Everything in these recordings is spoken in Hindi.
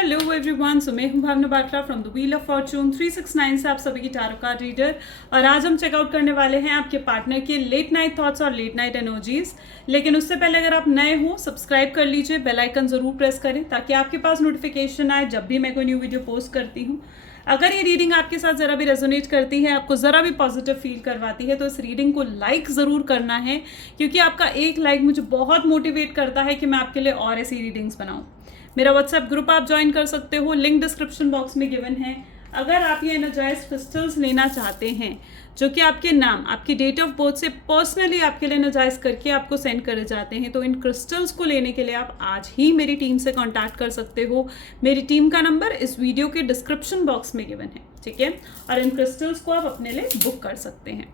हेलो एवरीवन, सो मैं हूं Bhavna Batla from the wheel of fortune 369 से आप सभी की टैरो कार्ड रीडर। और आज हम चेकआउट करने वाले हैं आपके पार्टनर के लेट नाइट थॉट्स और लेट नाइट एनर्जीज। लेकिन उससे पहले अगर आप नए हो सब्सक्राइब कर लीजिए, बेल आइकन जरूर प्रेस करें ताकि आपके पास नोटिफिकेशन आए जब भी मैं कोई न्यू वीडियो पोस्ट करती हूँ। अगर ये रीडिंग आपके साथ ज़रा भी रेजोनेट करती है, आपको ज़रा भी पॉजिटिव फील करवाती है, तो इस रीडिंग को लाइक ज़रूर करना है, क्योंकि आपका एक लाइक मुझे बहुत मोटिवेट करता है कि मैं आपके लिए और ऐसी रीडिंग्स बनाऊँ। मेरा व्हाट्सएप ग्रुप आप ज्वाइन कर सकते हो, लिंक डिस्क्रिप्शन बॉक्स में गिवन है। अगर आप ये एनर्जाइज क्रिस्टल्स लेना चाहते हैं जो कि आपके नाम, आपकी डेट ऑफ बर्थ से पर्सनली आपके लिए एनर्जाइज करके आपको सेंड करे जाते हैं, तो इन क्रिस्टल्स को लेने के लिए आप आज ही मेरी टीम से कांटेक्ट कर सकते हो। मेरी टीम का नंबर इस वीडियो के डिस्क्रिप्शन बॉक्स में गिवन है, ठीक है। और इन क्रिस्टल्स को आप अपने लिए बुक कर सकते हैं।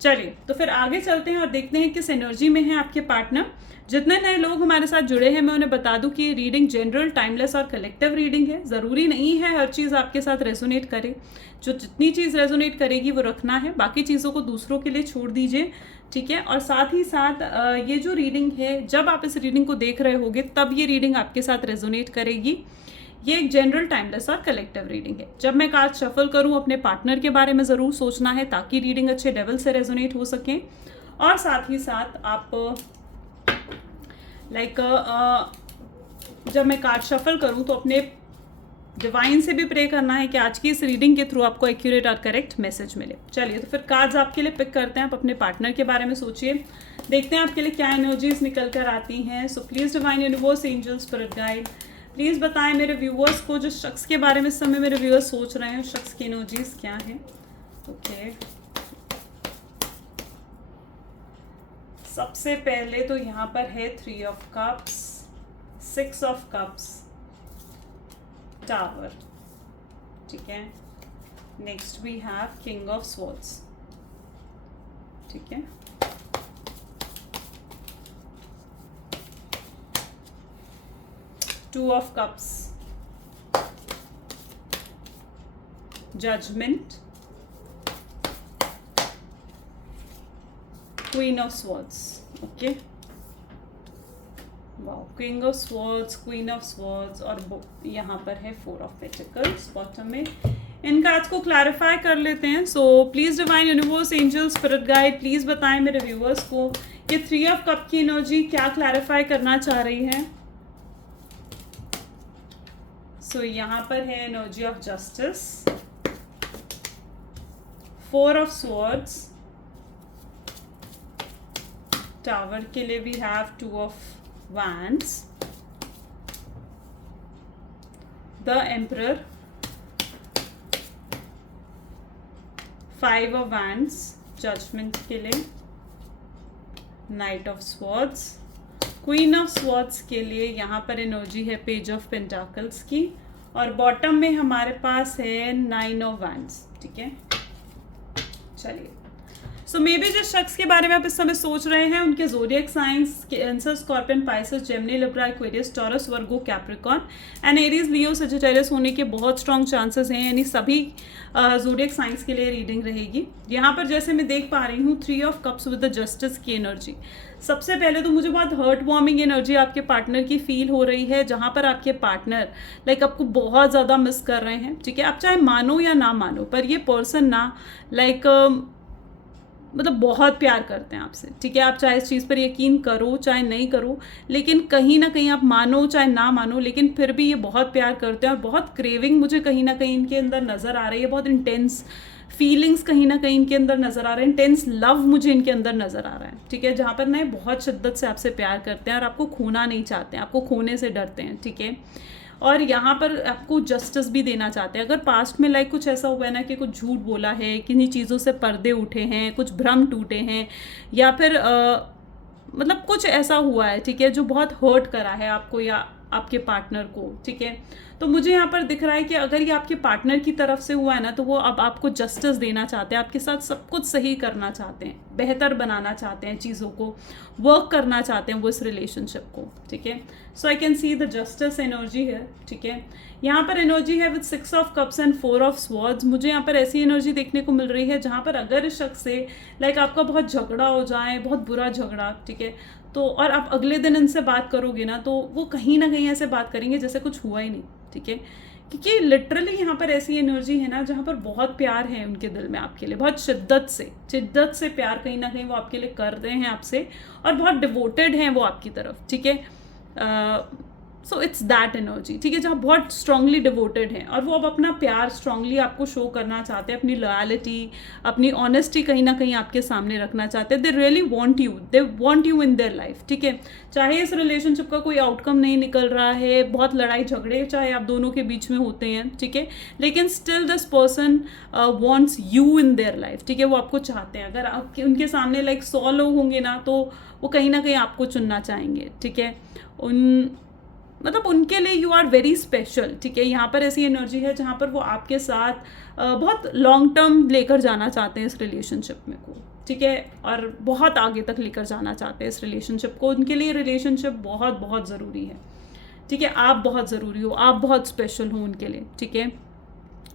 चलिए तो फिर आगे चलते हैं और देखते हैं किस एनर्जी में है आपके पार्टनर। जितने नए लोग हमारे साथ जुड़े हैं मैं उन्हें बता दूं कि ये रीडिंग जनरल, टाइमलेस और कलेक्टिव रीडिंग है। ज़रूरी नहीं है हर चीज़ आपके साथ रेजोनेट करे। जो जितनी चीज़ रेजोनेट करेगी वो रखना है, बाकी चीज़ों को दूसरों के लिए छोड़ दीजिए, ठीक है। और साथ ही साथ ये जो रीडिंग है, जब आप इस रीडिंग को देख रहे होगे तब ये रीडिंग आपके साथ रेजोनेट करेगी। ये एक जनरल, टाइमलेस और कलेक्टिव रीडिंग है। जब मैं कार्ड शफल करूं अपने पार्टनर के बारे में ज़रूर सोचना है ताकि रीडिंग अच्छे लेवल से रेजोनेट हो सके। और साथ ही साथ आप जब मैं कार्ड शफल करूं तो अपने डिवाइन से भी प्रे करना है कि आज की इस रीडिंग के थ्रू आपको एक्यूरेट और करेक्ट मैसेज मिले। चलिए तो फिर कार्ड्स आपके लिए पिक करते हैं। आप अपने पार्टनर के बारे में सोचिए, देखते हैं आपके लिए क्या एनर्जीज निकल कर आती हैं। So please divine universe, angels, spirit guide, please बताएं मेरे व्यूअर्स को, जिस शख्स के बारे में इस समय मेरे व्यूअर्स सोच रहे हैं, उस शख्स की एनर्जीज क्या है। ओके, सबसे पहले तो यहाँ पर है 3 of cups, 6 of cups, tower, ठीक है। Next we have king of swords, ठीक है। Two of Cups, Judgment, Queen of Swords, okay. Wow, King of Swords, Queen of Swords और यहाँ पर है 4 of Pentacles बॉटम में। इन कार्ड्स को क्लैरिफाई कर लेते हैं। So please divine universe, angel, spirit guide, please बताएं मेरे व्यूअर्स को ये 3 ऑफ कप की एनर्जी क्या क्लैरिफाई करना चाह रही है। सो यहाँ पर है energy of justice, 4 of swords, tower के लिए we have 2 of wands, the emperor, 5 of wands, judgment के लिए, knight of swords, queen of swords के लिए यहाँ पर एनर्जी है पेज ऑफ पेंटाकल्स की, और बॉटम में हमारे पास है 9 ऑफ wands, ठीक है। चलिए, सो मे बी जिस शख्स के बारे में आप इस समय सोच रहे हैं उनके zodiac science cancer, scorpion, Pisces, Gemini, Libra, Aquarius, taurus, Virgo, Capricorn and Aries, Leo, Sagittarius होने के बहुत स्ट्रॉन्ग चांसेस हैं। यानी सभी ज़ोडिएक साइंस के लिए रीडिंग रहेगी। यहाँ पर जैसे मैं देख पा रही हूँ 3 of cups with the justice की एनर्जी। सबसे पहले तो मुझे बहुत हर्ट वार्मिंग एनर्जी आपके पार्टनर की फील हो रही है, जहाँ पर आपके पार्टनर आपको बहुत ज़्यादा मिस कर रहे हैं, ठीक है। आप चाहे मानो या ना मानो, पर ये पर्सन ना मतलब बहुत प्यार करते हैं आपसे, ठीक है। आप चाहे इस चीज़ पर यकीन करो चाहे नहीं करो, लेकिन कहीं ना कहीं आप मानो चाहे ना मानो, लेकिन फिर भी ये बहुत प्यार करते हैं। और बहुत क्रेविंग मुझे कहीं ना कहीं इनके अंदर नज़र आ रही है, बहुत इंटेंस फीलिंग्स कहीं ना कहीं इनके अंदर नज़र आ रहे हैं, इंटेंस लव मुझे इनके अंदर नज़र आ रहा है, ठीक है। जहाँ पर ना बहुत शिद्दत से आपसे प्यार करते हैं और आपको खोना नहीं चाहते हैं, आपको खोने से डरते हैं, ठीक है। और यहाँ पर आपको जस्टिस भी देना चाहते हैं। अगर पास्ट में कुछ ऐसा हुआ है ना कि कुछ झूठ बोला है, किन्हीं चीज़ों से पर्दे उठे हैं, कुछ भ्रम टूटे हैं, या फिर मतलब कुछ ऐसा हुआ है, ठीक है, जो बहुत हर्ट करा है आपको या आपके पार्टनर को, ठीक है। तो मुझे यहाँ पर दिख रहा है कि अगर ये आपके पार्टनर की तरफ से हुआ है ना, तो वो अब आपको जस्टिस देना चाहते हैं, आपके साथ सब कुछ सही करना चाहते हैं, बेहतर बनाना चाहते हैं, चीज़ों को वर्क करना चाहते हैं वो इस रिलेशनशिप को, ठीक है। So I can see the justice energy है, ठीक है। यहाँ पर एनर्जी है with 6 of cups and 4 of swords. मुझे यहाँ पर ऐसी एनर्जी देखने को मिल रही है जहाँ पर अगर इस शख्स से आपका बहुत झगड़ा हो जाए, बहुत बुरा झगड़ा, ठीक है, तो और आप अगले दिन इनसे बात करोगे ना तो वो कहीं ना कहीं ऐसे बात करेंगे जैसे कुछ हुआ ही नहीं, ठीक है। क्योंकि लिटरली यहाँ पर ऐसी एनर्जी है ना जहाँ पर बहुत प्यार है उनके दिल में आपके लिए, बहुत शिद्दत से प्यार कहीं ना कहीं वो आपके लिए कर रहे हैं आपसे, और बहुत डिवोटेड हैं वो आपकी तरफ, ठीक है। सो इट्स दैट एनर्जी, ठीक है, जहाँ बहुत स्ट्रांगली डिवोटेड हैं और वो अब अपना प्यार स्ट्रांगली आपको शो करना चाहते हैं, अपनी लॉयल्टी, अपनी ऑनेस्टी कहीं ना कहीं आपके सामने रखना चाहते हैं। They really want you in their life, ठीक है। चाहे इस रिलेशनशिप का कोई आउटकम नहीं निकल रहा है, बहुत लड़ाई झगड़े चाहे आप दोनों के बीच में होते हैं, ठीक है, लेकिन still this person wants you in their life, ठीक है। वो आपको चाहते हैं। अगर आपके उनके सामने लाइक 100 लोग होंगे ना तो वो कहीं ना कहीं आपको चुनना चाहेंगे, ठीक है। मतलब उनके लिए यू आर वेरी स्पेशल, ठीक है। यहाँ पर ऐसी एनर्जी है जहाँ पर वो आपके साथ बहुत लॉन्ग टर्म लेकर जाना चाहते हैं इस रिलेशनशिप में को, ठीक है, और बहुत आगे तक लेकर जाना चाहते हैं इस रिलेशनशिप को। उनके लिए रिलेशनशिप बहुत बहुत ज़रूरी है, ठीक है। आप बहुत ज़रूरी हो, आप बहुत स्पेशल हो उनके लिए, ठीक है।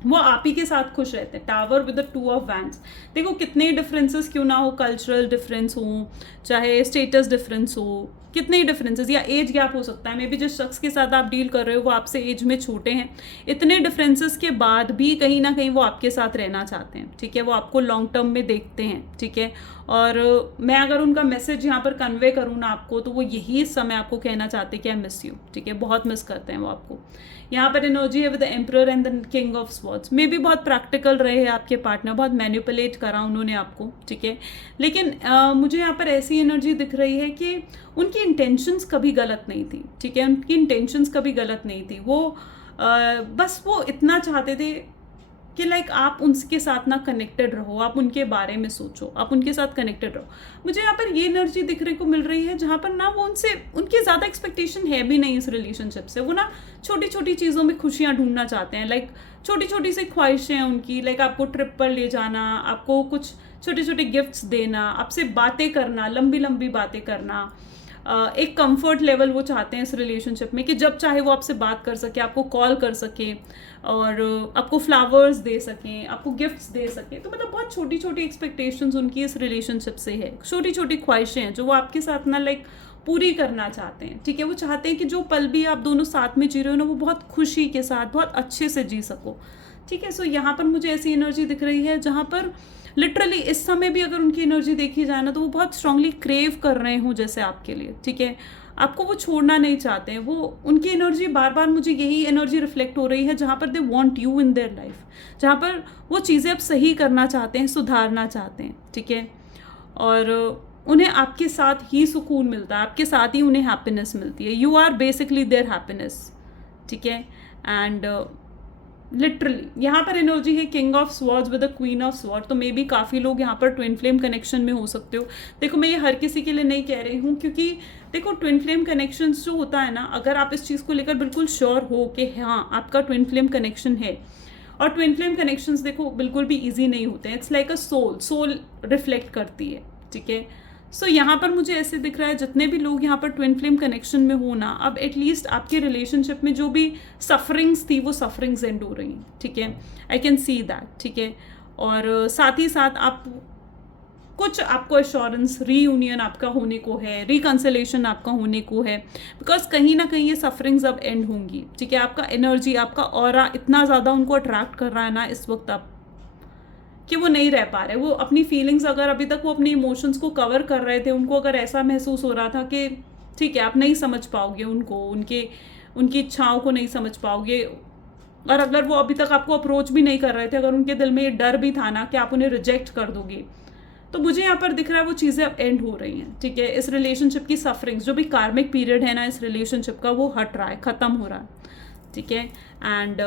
वो आप ही के साथ खुश रहते हैं। Tower with the 2 of wands, देखो कितने डिफरेंसेस क्यों ना हो, कल्चरल डिफरेंस हो, चाहे स्टेटस डिफरेंस हो, कितने डिफरेंसेस, या एज गैप हो सकता है, मे बी जिस शख्स के साथ आप डील कर रहे हो वो आपसे एज में छोटे हैं, इतने डिफरेंसेस के बाद भी कहीं ना कहीं वो आपके साथ रहना चाहते हैं, ठीक है। वो आपको लॉन्ग टर्म में देखते हैं, ठीक है। और मैं अगर उनका मैसेज यहाँ पर कन्वे करूँ ना आपको, तो वो यही इस समय आपको कहना चाहते हैं कि आई मिस यू, ठीक है, बहुत मिस करते हैं वो आपको। यहाँ पर एनर्जी है with the emperor and the king of swords, मे भी बहुत प्रैक्टिकल रहे हैं आपके पार्टनर, बहुत मैनिपुलेट करा उन्होंने आपको, ठीक है। लेकिन मुझे यहाँ पर ऐसी एनर्जी दिख रही है कि उनकी इंटेंशंस कभी गलत नहीं थी, ठीक है। उनकी इंटेंशंस कभी गलत नहीं थी। वो बस वो इतना चाहते थे कि लाइक आप उनके साथ ना कनेक्टेड रहो, आप उनके बारे में सोचो, आप उनके साथ कनेक्टेड रहो। मुझे यहाँ पर ये एनर्जी दिखने को मिल रही है जहाँ पर ना वो उनसे उनकी ज़्यादा एक्सपेक्टेशन है भी नहीं इस रिलेशनशिप से। वो ना छोटी छोटी चीज़ों में खुशियाँ ढूंढना चाहते हैं, लाइक छोटी छोटी सी ख्वाहिशें हैं उनकी, लाइक आपको ट्रिप पर ले जाना, आपको कुछ छोटे छोटे गिफ्ट्स देना, आपसे बातें करना, लंबी लंबी बातें करना, एक कंफर्ट लेवल वो चाहते हैं इस रिलेशनशिप में कि जब चाहे वो आपसे बात कर सके, आपको कॉल कर सके और आपको फ्लावर्स दे सकें, आपको गिफ्ट्स दे सकें। तो मतलब बहुत छोटी छोटी एक्सपेक्टेशंस उनकी इस रिलेशनशिप से है, छोटी छोटी ख्वाहिशें हैं जो वो आपके साथ ना लाइक पूरी करना चाहते हैं, ठीक है। वो चाहते हैं कि जो पल भी आप दोनों साथ में जी रहे हो ना, वो बहुत खुशी के साथ बहुत अच्छे से जी सको, ठीक है। सो यहाँ पर मुझे ऐसी एनर्जी दिख रही है जहाँ पर लिटरली इस समय भी अगर उनकी एनर्जी देखी जाए ना तो वो बहुत स्ट्रांगली क्रेव कर रहे हो जैसे आपके लिए, ठीक है। आपको वो छोड़ना नहीं चाहते हैं। वो उनकी एनर्जी बार बार मुझे यही एनर्जी रिफ्लेक्ट हो रही है जहाँ पर they want you in their life, जहाँ पर वो चीज़ें अब सही करना चाहते हैं, सुधारना चाहते हैं, ठीक है। और उन्हें आपके साथ ही सुकून मिलता है, आपके साथ ही उन्हें हैप्पीनेस मिलती है। You are basically there happiness, ठीक है। एंड लिटरली यहाँ पर एनर्जी है king of swords with the queen of sword. तो मे बी काफ़ी लोग यहाँ पर ट्विन फ्लेम कनेक्शन में हो सकते हो। देखो मैं ये हर किसी के लिए नहीं कह रही हूँ, क्योंकि देखो ट्विन फ्लेम कनेक्शंस जो होता है ना, अगर आप इस चीज़ को लेकर बिल्कुल श्योर हो कि हाँ आपका ट्विन फ्लेम कनेक्शन है, और ट्विन फ्लेम कनेक्शंस देखो बिल्कुल भी ईजी नहीं होते हैं। It's like a soul reflect करती है, ठीक है। सो यहाँ पर मुझे ऐसे दिख रहा है जितने भी लोग यहाँ पर ट्विन फ्लेम कनेक्शन में हो ना, अब एटलीस्ट आपके रिलेशनशिप में जो भी सफरिंग्स थी वो सफरिंग्स एंड हो रही हैं, ठीक है। आई कैन सी दैट, ठीक है। और साथ ही साथ आप कुछ आपको एश्योरेंस रीयूनियन आपका होने को है, रिकन्सिलेशन आपका होने को है, बिकॉज कहीं ना कहीं ये सफरिंग्स अब एंड होंगी, ठीक है। आपका एनर्जी, आपका ऑरा इतना ज़्यादा उनको अट्रैक्ट कर रहा है ना इस वक्त आप कि वो नहीं रह पा रहे। वो अपनी फीलिंग्स, अगर अभी तक वो अपनी इमोशंस को कवर कर रहे थे, उनको अगर ऐसा महसूस हो रहा था कि ठीक है आप नहीं समझ पाओगे उनको, उनकी इच्छाओं को नहीं समझ पाओगे, और अगर वो अभी तक आपको अप्रोच भी नहीं कर रहे थे, अगर उनके दिल में ये डर भी था ना कि आप उन्हें रिजेक्ट कर दोगे, तो मुझे यहाँ पर दिख रहा है वो चीज़ें अब एंड हो रही हैं, ठीक है। इस रिलेशनशिप की सफरिंग्स, जो भी कार्मिक पीरियड है ना इस रिलेशनशिप का, वो हट रहा है, ख़त्म हो रहा है, ठीक है। एंड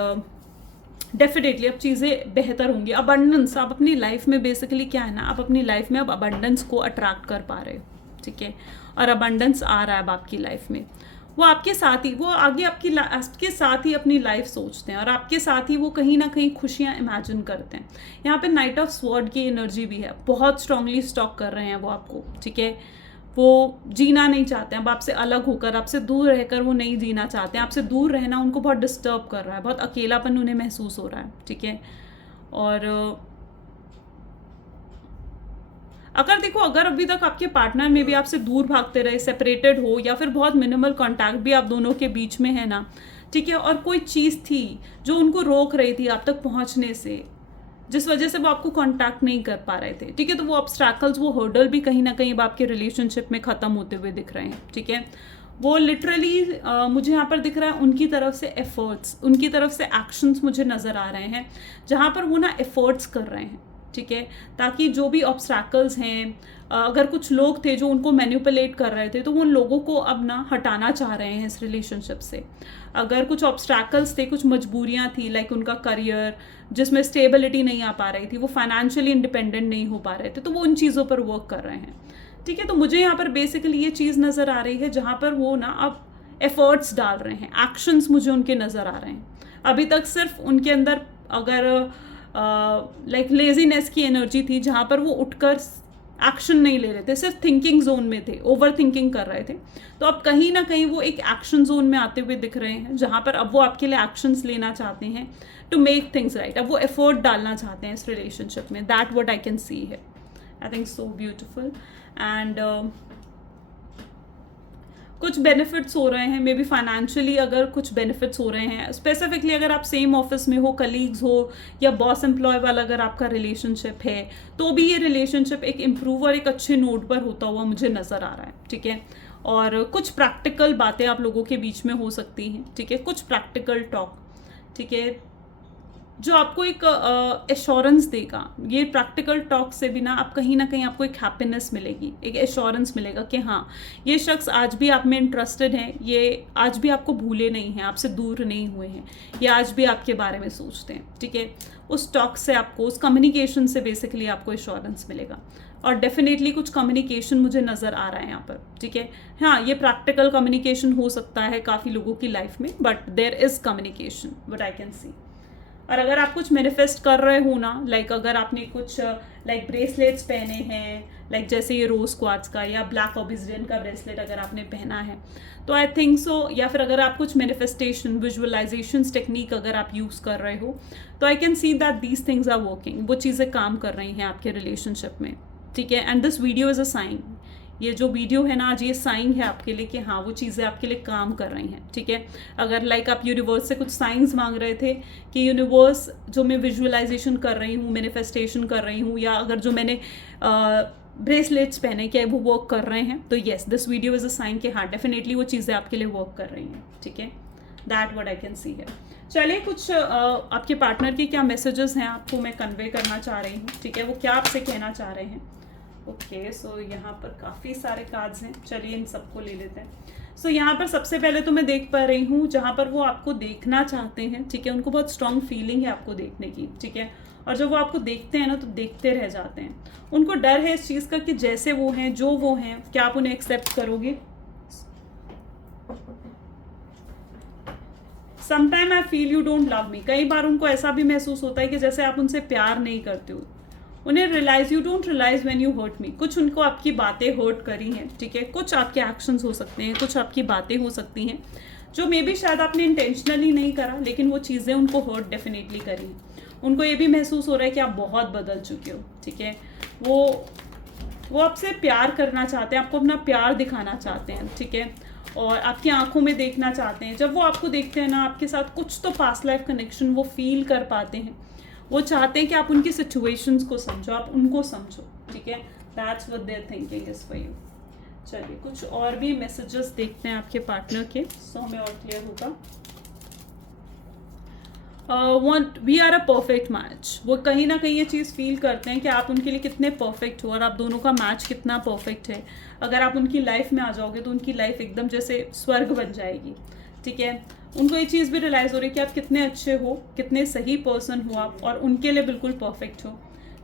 डेफिनेटली अब चीज़ें बेहतर होंगी। अबंडेंस, आप अपनी लाइफ में बेसिकली क्या है ना, आप अपनी लाइफ में अब अबंडेंस को अट्रैक्ट कर पा रहे हो, ठीक है। और अबंडेंस आ रहा है अब आपकी लाइफ में। वो आपके साथ ही, वो आगे आपके साथ ही अपनी लाइफ सोचते हैं, और आपके साथ ही वो कहीं ना कहीं खुशियाँ इमेजिन करते हैं। यहाँ पे नाइट ऑफ स्वॉर्ड की एनर्जी भी है, बहुत स्ट्रांगली स्टॉक कर रहे हैं वो आपको, ठीक है। वो जीना नहीं चाहते हैं अब आपसे अलग होकर, आपसे दूर रहकर वो नहीं जीना चाहते हैं। आपसे दूर रहना उनको बहुत डिस्टर्ब कर रहा है, बहुत अकेलापन उन्हें महसूस हो रहा है, ठीक है। और अगर देखो, अगर अभी तक आपके पार्टनर में भी आपसे दूर भागते रहे, सेपरेटेड हो, या फिर बहुत मिनिमल कांटेक्ट भी आप दोनों के बीच में है ना, ठीक है, और कोई चीज़ थी जो उनको रोक रही थी आप तक पहुंचने से, जिस वजह से वो आपको कांटेक्ट नहीं कर पा रहे थे, ठीक है, तो वो ऑब्स्टैकल्स, वो हर्डल भी कहीं ना कहीं अब आपके रिलेशनशिप में ख़त्म होते हुए दिख रहे हैं, ठीक है। वो लिटरली मुझे यहाँ पर दिख रहा है उनकी तरफ से एफर्ट्स, उनकी तरफ से एक्शंस मुझे नज़र आ रहे हैं, जहाँ पर वो ना एफर्ट्स कर रहे हैं, ठीक है, ताकि जो भी ऑब्स्टैकल्स हैं, अगर कुछ लोग थे जो उनको मैनिपुलेट कर रहे थे, तो वो उन लोगों को अब ना हटाना चाह रहे हैं इस रिलेशनशिप से। अगर कुछ ऑब्स्टैकल्स थे, कुछ मजबूरियां थी, लाइक उनका करियर जिसमें स्टेबिलिटी नहीं आ पा रही थी, वो फाइनेंशियली इंडिपेंडेंट नहीं हो पा रहे थे, तो वो उन चीज़ों पर वर्क कर रहे हैं, ठीक है। तो मुझे यहाँ पर बेसिकली ये चीज़ नज़र आ रही है जहाँ पर वो ना अब एफर्ट्स डाल रहे हैं, एक्शंस मुझे उनके नज़र आ रहे हैं। अभी तक सिर्फ उनके अंदर अगर लाइक लेजीनेस की एनर्जी थी, जहाँ पर वो उठकर एक्शन नहीं ले रहे थे, सिर्फ थिंकिंग जोन में थे, ओवर थिंकिंग कर रहे थे, तो अब कहीं ना कहीं वो एक एक्शन जोन में आते हुए दिख रहे हैं, जहाँ पर अब वो आपके लिए एक्शंस लेना चाहते हैं टू मेक थिंग्स राइट। अब वो एफर्ट डालना चाहते हैं इस रिलेशनशिप में, that what I can see है। I think so beautiful. And कुछ बेनिफिट्स हो रहे हैं, मे बी फाइनेंशियली अगर कुछ बेनिफिट्स हो रहे हैं, स्पेसिफिकली अगर आप सेम ऑफिस में हो, कलीग्स हो, या बॉस एम्प्लॉय वाला अगर आपका रिलेशनशिप है, तो भी ये रिलेशनशिप एक इम्प्रूव और एक अच्छे नोट पर होता हुआ मुझे नज़र आ रहा है, ठीक है। और कुछ प्रैक्टिकल बातें आप लोगों के बीच में हो सकती हैं, ठीक है, कुछ प्रैक्टिकल टॉक, ठीक है, जो आपको एक एश्योरेंस देगा। ये प्रैक्टिकल टॉक से भी ना आप कहीं ना कहीं आपको एक हैप्पीनेस मिलेगी, एक एश्योरेंस मिलेगा कि हाँ, ये शख्स आज भी आप में इंटरेस्टेड है, ये आज भी आपको भूले नहीं हैं, आपसे दूर नहीं हुए हैं, ये आज भी आपके बारे में सोचते हैं, ठीक है। उस टॉक से आपको, उस कम्युनिकेशन से बेसिकली आपको एश्योरेंस मिलेगा। और डेफिनेटली कुछ कम्युनिकेशन मुझे नज़र आ रहा है यहाँ पर, ठीक है। हाँ, ये प्रैक्टिकल कम्युनिकेशन हो सकता है काफ़ी लोगों की लाइफ में, but there is communication what I can see. और अगर आप कुछ मैनिफेस्ट कर रहे हो ना, लाइक अगर आपने कुछ लाइक ब्रेसलेट्स पहने हैं, लाइक जैसे ये रोज क्वार्ट्ज का या ब्लैक ऑब्सिडियन का ब्रेसलेट अगर आपने पहना है, तो आई थिंक सो, या फिर अगर आप कुछ मैनिफेस्टेशन विजुअलाइजेशंस टेक्निक अगर आप यूज़ कर रहे हो, तो I can see that these things are working, वो चीज़ें काम कर रही हैं आपके रिलेशनशिप में, ठीक है। And this video is a sign, ये जो वीडियो है ना आज, ये साइन है आपके लिए कि हाँ, वो चीज़ें आपके लिए काम कर रही हैं, ठीक है। अगर लाइक आप यूनिवर्स से कुछ साइंस मांग रहे थे कि यूनिवर्स, जो मैं विजुअलाइजेशन कर रही हूँ, मैनिफेस्टेशन कर रही हूँ, या अगर जो मैंने ब्रेसलेट्स पहने क्या वो वर्क कर रहे हैं, तो yes, this video is a sign कि हाँ, डेफिनेटली वो चीज़ें आपके लिए वर्क कर रही हैं, ठीक है। That what I can see है। चलिए, कुछ आपके पार्टनर के क्या मैसेजेस हैं आपको मैं कन्वे करना चाह रही हूँ, ठीक है, वो क्या आपसे कहना चाह रहे हैं। ओके, सो यहाँ पर काफ़ी सारे कार्ड्स हैं, चलिए इन सबको ले लेते हैं। सो यहाँ पर सबसे पहले तो मैं देख पा रही हूँ जहाँ पर वो आपको देखना चाहते हैं, ठीक है, उनको बहुत स्ट्रॉन्ग फीलिंग है आपको देखने की, ठीक है। और जब वो आपको देखते हैं ना, तो देखते रह जाते हैं। उनको डर है इस चीज़ का कि जैसे वो हैं, जो वो हैं, क्या आप उन्हें एक्सेप्ट करोगे। Sometime I feel you don't love me, कई बार उनको ऐसा भी महसूस होता है कि जैसे आप उनसे प्यार नहीं करते हो। उन्हें realise, you don't realise when you hurt me, कुछ उनको आपकी बातें हर्ट करी हैं, ठीक है, कुछ आपके एक्शंस हो सकते हैं, कुछ आपकी बातें हो सकती हैं जो मे बी शायद आपने इंटेंशनली नहीं करा, लेकिन वो चीज़ें उनको हर्ट डेफिनेटली करी। उनको ये भी महसूस हो रहा है कि आप बहुत बदल चुके हो, ठीक है। वो आपसे प्यार करना चाहते हैं, आपको अपना प्यार दिखाना चाहते हैं, ठीक है, और आपकी आंखों में देखना चाहते हैं। जब वो आपको देखते हैं ना, आपके साथ कुछ तो पास्ट लाइफ कनेक्शन वो फील कर पाते हैं। वो चाहते हैं कि आप उनकी सिचुएशंस को समझो, आप उनको समझो, ठीक है। That's what there thinking is for you. चलिए, कुछ और भी मैसेजेस देखते हैं आपके पार्टनर के, सो हमें और क्लियर होगा। We are a perfect match, वो कहीं ना कहीं ये चीज़ फील करते हैं कि आप उनके लिए कितने परफेक्ट हो और आप दोनों का मैच कितना परफेक्ट है। अगर आप उनकी लाइफ में आ जाओगे तो उनकी लाइफ एकदम जैसे स्वर्ग बन जाएगी, ठीक है। उनको ये चीज़ भी रियलाइज़ हो रही है कि आप कितने अच्छे हो, कितने सही पर्सन हो आप, और उनके लिए बिल्कुल परफेक्ट हो,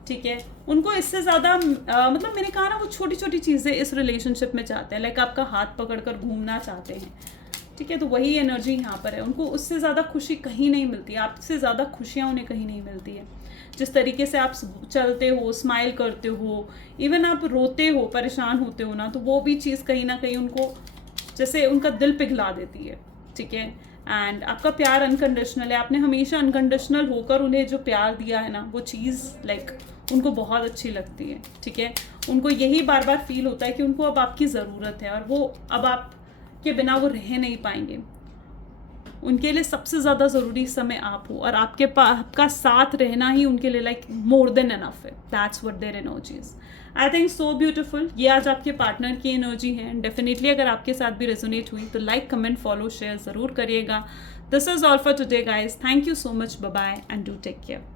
ठीक है। उनको इससे ज़्यादा मतलब मैंने कहा ना, वो छोटी छोटी चीज़ें इस रिलेशनशिप में चाहते हैं, लाइक आपका हाथ पकड़कर घूमना चाहते हैं, ठीक है। तो वही एनर्जी यहाँ पर है। उनको उससे ज़्यादा खुशी कहीं नहीं मिलती, आपसे ज़्यादा खुशियाँ उन्हें कहीं नहीं मिलती है। जिस तरीके से आप चलते हो, स्माइल करते हो, इवन आप रोते हो, परेशान होते हो ना, तो वो भी चीज़ कहीं ना कहीं उनको जैसे उनका दिल पिघला देती है, ठीक है। एंड आपका प्यार अनकंडीशनल है, आपने हमेशा अनकंडीशनल होकर उन्हें जो प्यार दिया है ना, वो चीज़ उनको बहुत अच्छी लगती है, ठीक है। उनको यही बार बार फील होता है कि उनको अब आपकी ज़रूरत है और वो अब आपके बिना वो रह नहीं पाएंगे। उनके लिए सबसे ज़्यादा ज़रूरी समय आप हो और आपका साथ रहना ही उनके लिए मोर देन एनफ है। That's what their energies. I think so beautiful. ये आज आपके पार्टनर की एनर्जी है। डेफिनेटली अगर आपके साथ भी रेजोनेट हुई तो लाइक, कमेंट, फॉलो, शेयर ज़रूर करिएगा। This is all for today guys. Thank you so much. Bye bye and do take care.